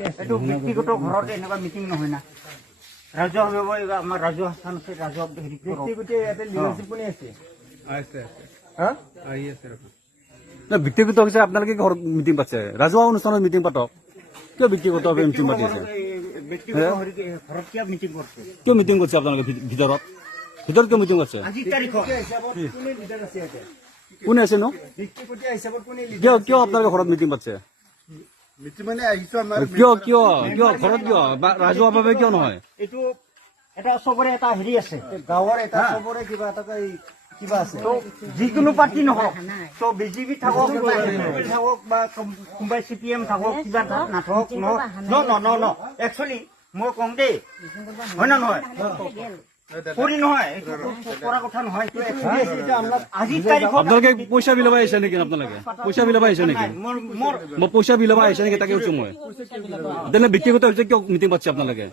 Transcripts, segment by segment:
এইটো ব্যক্তিগত ঘৰত এনেকুৱা মিটিং নহয় না ৰাজহুৱা হ'ব আমাৰ ৰাজহুৱা স্থান আছে ৰাজহুৱা হেৰি ব্যক্তিগত ইয়াতে লিডাৰশ্বিপ কোনে আছে হ্যাঁ আহি আছে না ব্যক্তিগত হৈছে আপোনালোকে ঘৰত মিটিং পাতিছে ৰাজহুৱা অনুষ্ঠানত মিটিং পাতক কিয় ব্যক্তিগত মিটিং পাতিছে ব্যক্তিগত ঘৰত কিয় মিটিং কৰিছে কিয় মিটিং কৰিছে আপোনালোকে ভিতৰত ভিতৰত কিয় মিটিং কৰিছে আজি তাৰিখত কোনে লিডাৰ আছে ইয়াতে কোনে আছে নো ব্যক্তিগত হিচাপত কোনে কিয় কিয় আপোনালোকে ঘৰত মিটিং পাতিছে মিটিং মানে আহিছো আমাৰ কিয় কিয় কিয় ঘৰত কিয় ৰাজহুৱাভাৱে কিয় নহয় এইটো এটা চবৰে এটা হেৰি আছে গাঁৱৰ এটা চবৰে কিবা এটা কিবা আছে তো যিকোনো পাৰ্টি নহওক তো বিজেপি থাকক থাকক বা কোনোবাই CPM থাকক কিবা নাথাকক ন একচুৱেলি মই কওঁ দেই হয় না নহয় কৰি নহয় এইটো কৰা কথা নহয় আজি তাৰিখত আপোনালোকে পইচা বিলাব আহিছে নেকি আপোনালোকে পইচা বিলাব আহিছে নেকি মই পইচা বিলাব আহিছে নেকি তাকে কৈছো মই তেনে ব্যক্তিগত হৈছে কিয় মিটিং পাতিছে আপোনালোকে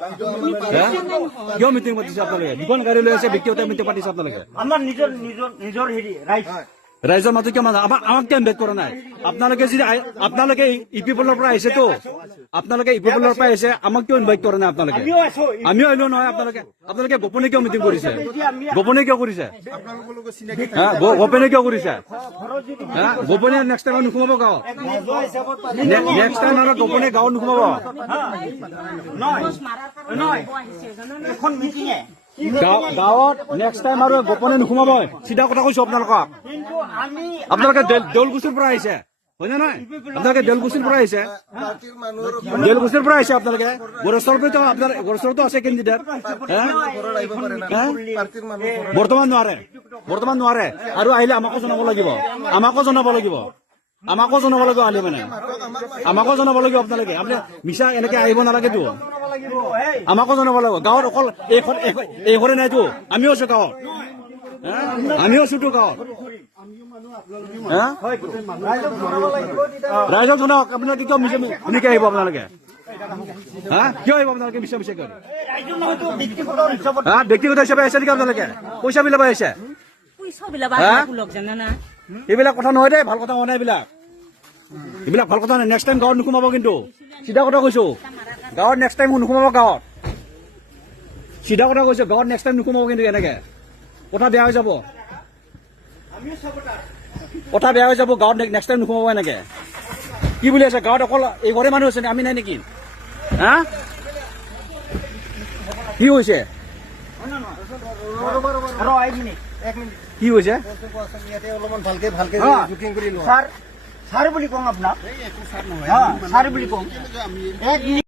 কিয় মিটিং পাতিছে আপোনালোকে দুখন গাড়ী লৈ আছে ব্যক্তিগত মিটিং পাতিছে আপোনালোকে আমাৰ নিজৰ হেৰি ৰাইট ৰাইজৰ মাজত কিয় মানুহ আমাক কিয় ইনভাইট কৰা নাই আপোনালোকে যদি আপোনালোকে ইপিপলৰ পৰা আহিছেতো আপোনালোকে ইপিপলৰ পৰা আহিছে আমাক কিয় ইনভাইট কৰা নাই আপোনালোকে আমিও আহিলো নহয় আপোনালোকে গোপনে কিয় মিটিং কৰিছে গোপনে কিয় কৰিছে গোপনে কিয় কৰিছে গোপনে নেক্সট টাইম নোসোমাব গাঁৱত নেক্সট টাইম আমাৰ গোপনে গাঁৱত নোসোমাব এখন মিটিঙে গাঁৱত নেক্সট টাইম আৰু গোপনে নোসোমাব চিধা কথা কৈছো আপোনালোকক আপোনালোকে দেউলগুচিৰ পৰা আহিছে হয় নে নহয় আপোনালোকে দেউলগুচিৰ পৰা আহিছে দেউলগুচিৰ পৰা আহিছে আপোনালোকে গড়চৰতো আছে কেণ্ডিডেট বৰ্তমান নোৱাৰে আৰু আহিলে আমাকো জনাব লাগিব আহিলে মানে আমাকো জনাব লাগিব আপোনালোকে মিছা এনেকে আহিব নালাগেতো আমাকো জনাব লাগিব গাঁৱত অকল এইঘৰে নাইতো আমিও আছো গাঁৱত আমিও আছোতো গাঁৱত ৰাইজক জনাওক আপোনালোকে কিয় মিছা আহিব আপোনালোকে কিয় আহিব আপোনালোকে মিছা কৰি ব্যক্তিগত হিচাপে আহিছে নেকি আপোনালোকে পইচা বিলাব আহিছে এইবিলাক কথা নহয় দেই ভাল কথা হোৱা নাই এইবিলাক ভাল কথা নাই নেক্সট টাইম গাঁৱত নোসোমাব কিন্তু চিধা কথা কৈছো গাঁৱত নেক্সট টাইম নোসোমাব গাঁৱত চিধা কথা কৈছো গাঁৱত নেক্সট টাইম নোসোমাব কিন্তু এনেকে কথা বেয়া হৈ যাব গাঁৱত নেক্সট টাইম নোসোমাব এনেকে কি বুলি আছে গাঁৱত অকল এইঘৰে মানুহ আছে আমি নাই নেকি কি হৈছে কি হৈছে ছাৰ বুলি কওঁ আপোনাক ছাৰ বুলি কওঁ